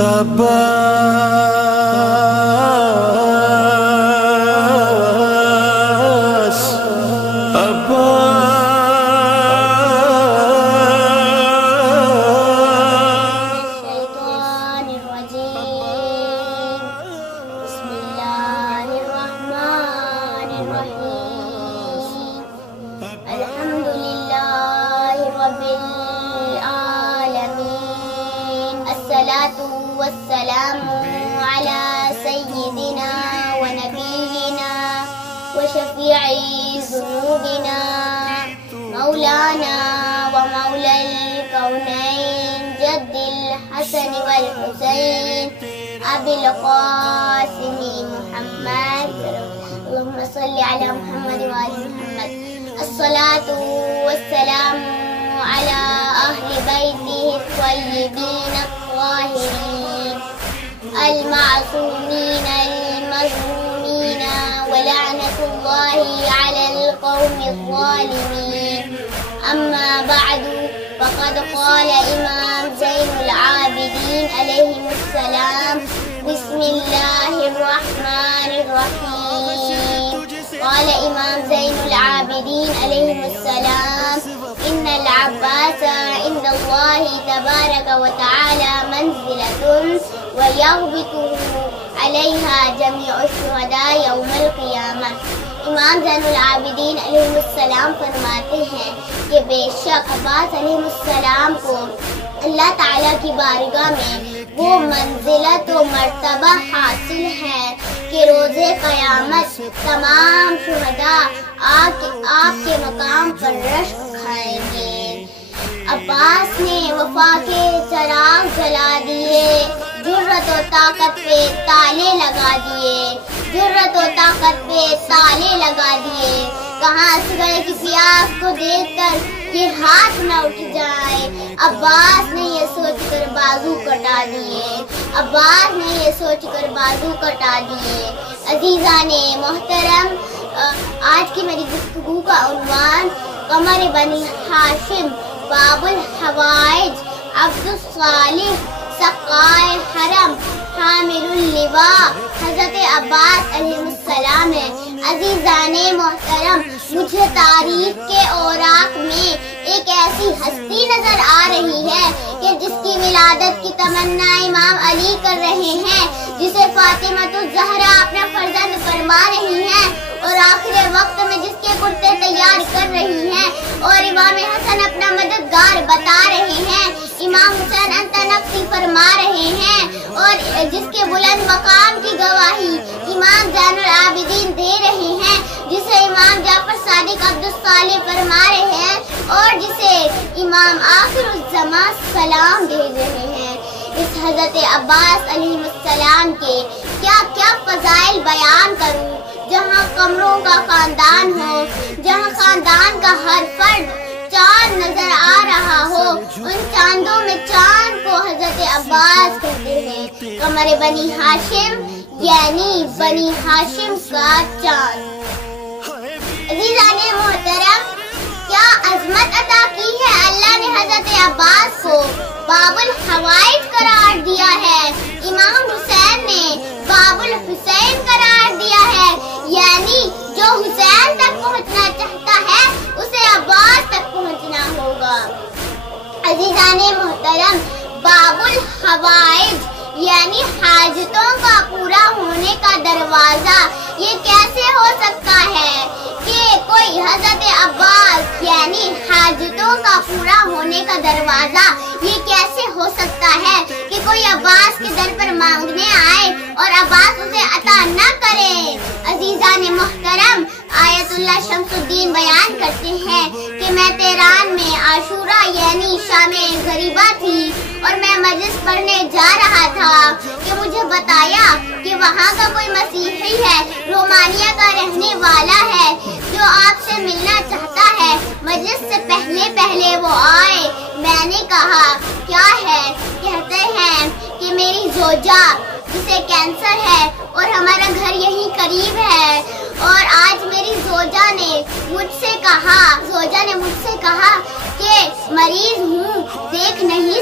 عباس الشيطان الرجيم. بسم الله الرحمن الرحيم. الحمد لله رب العالمين. الصلاة والسلام على سيدنا ونبينا وشفيع ذنوبنا مولانا ومولى الكونين جد الحسن والحسين أبي القاسم محمد. اللهم صل على محمد وآل محمد. الصلاة والسلام على أهل بيته الطيبين الطاهرين المعصومين المظلومين ولعنة الله على القوم الظالمين. أما بعد، فقد قال إمام زين العابدين عليه السلام: بسم الله الرحمن الرحيم. قال إمام زين العابدين عليه السلام: إن العباس عند الله تبارك وتعالى منزلة ويغبط عليها جميع الشهداء يوم القيامة. امام زین العابدین علیہ السلام فرماتے ہیں کہ بے شک عباس علیہ السلام کو اللہ تعالیٰ کی بارگاہ میں وہ منزلت و مرتبہ حاصل ہے کہ روز قیامت تمام شہداء آپ کے مقام پر رشک کھائیں گے۔ عباس نے وفا کے چراغ جلا دیے، جرت و طاقت پہ تالے لگا دیے، جرت و طاقت پہ تالے لگا دیے۔ کہاں صبح کی پیاس کو دیکھ کر یہ ہاتھ نہ اٹھ جائے۔ عباس نے یہ سوچ کر بازو کٹا دیے، عباس نے یہ سوچ کر بازو کٹا دیے۔ عزیزان محترم، آج کی میری گفتگو کا عنوان قمر بنی ہاشم باب الحوائج عبد الصالح سقائے حرم حامل اللواء حضرت عباس علیہ السلام ہے۔ عزیزان محترم، مجھے تاریخ کے اوراق میں ایک ایسی ہستی نظر آ رہی ہے کہ جس کی ولادت کی تمنا امام علی کر رہے ہیں، جسے فاطمہ الزہرا اپنا فرزند فرما رہی ہیں، اور آخر وقت میں جس کے کرتے تیار کر رہی ہیں، اور امام حسن اپنا مددگار بتا رہے ہیں، امام حسین انت نفسی فرما رہے ہیں، اور جس کے بلند مقام کی گواہی امام زین العابدین دے رہے ہیں، جسے امام جعفر صادق عبد الصالح فرما رہے ہیں، اور جسے امام آخر الزمان سلام دے رہے ہیں۔ اس حضرت عباس علیہ السلام کے کیا کیا فضائل بیان کروں۔ جہاں قمروں کا خاندان ہو، جہاں خاندان کا ہر فرد چاند نظر آ رہا ہو، ان چاندوں میں چاند کو حضرت عباس کہتے ہیں۔ قمر بنی ہاشم یعنی بنی ہاشم کا چاند۔ عزیزان محترم، کیا عظمت عطا کی ہے اللہ نے حضرت عباس کو، باب الحوائج قرار دیا ہے۔ امام حسین نے باب الحسین قرار دیا ہے، یعنی جو حسین تک پہنچنا چاہتا ہے اسے عباس تک پہنچنا ہوگا۔ عزیزان محترم، باب الحوائج یعنی حاجتوں کا پورا ہونے کا دروازہ، یہ کیسے ہو سکتا ہے کہ کوئی حضرت عباس یعنی حاجتوں کا پورا ہونے کا دروازہ، یہ کیسے ہو سکتا ہے کہ کوئی عباس کے در پر مانگنے آئے اور عباس اسے عطا نہ کرے۔ عزیزان محترم، آیت اللہ شمس الدین بیان کرتے ہیں کہ میں تہران میں عاشورہ یعنی شام غریبہ تھی، اور میں مجلس پڑھنے جا رہا تھا کہ مجھے بتایا کہ وہاں کا کوئی مسیحی ہے، رومانیہ کا رہنے والا ہے، جو آپ سے ملنا چاہتا ہے۔ مجلس سے پہلے وہ آئے۔ میں نے کہا کیا ہے؟ کہتے ہیں کہ میری زوجہ جسے کینسر ہے اور ہمارا گھر یہی قریب ہے، اور آج میری زوجہ نے مجھ سے کہا کہ مریض ہوں، دیکھ نہیں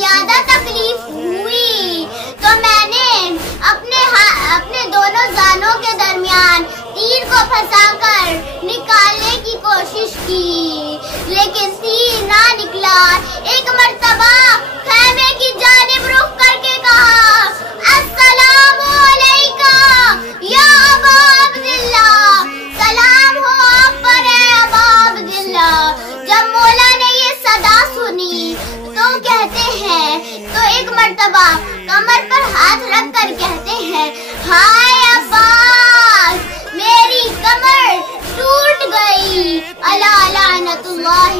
زیادہ تکلیف ہوئی تو میں نے اپنے دونوں زانوں کے درمیان تیر کو پھنسا کر نکالنے کی کوشش کی، لیکن تیر نہ نکلا۔ ایک مرتبہ خیمے کی جانب رخ کر کے کہا، السلام علیکم یا ابا عبداللہ، سلام ہو آپ پر اے ابا عبداللہ۔ جب مولا نے یہ صدا سنی تو ایک مرتبہ کمر پر ہاتھ رکھ کر کہتے ہیں، ہائے عباس، میری کمر ٹوٹ گئی، الا لعنت اللہ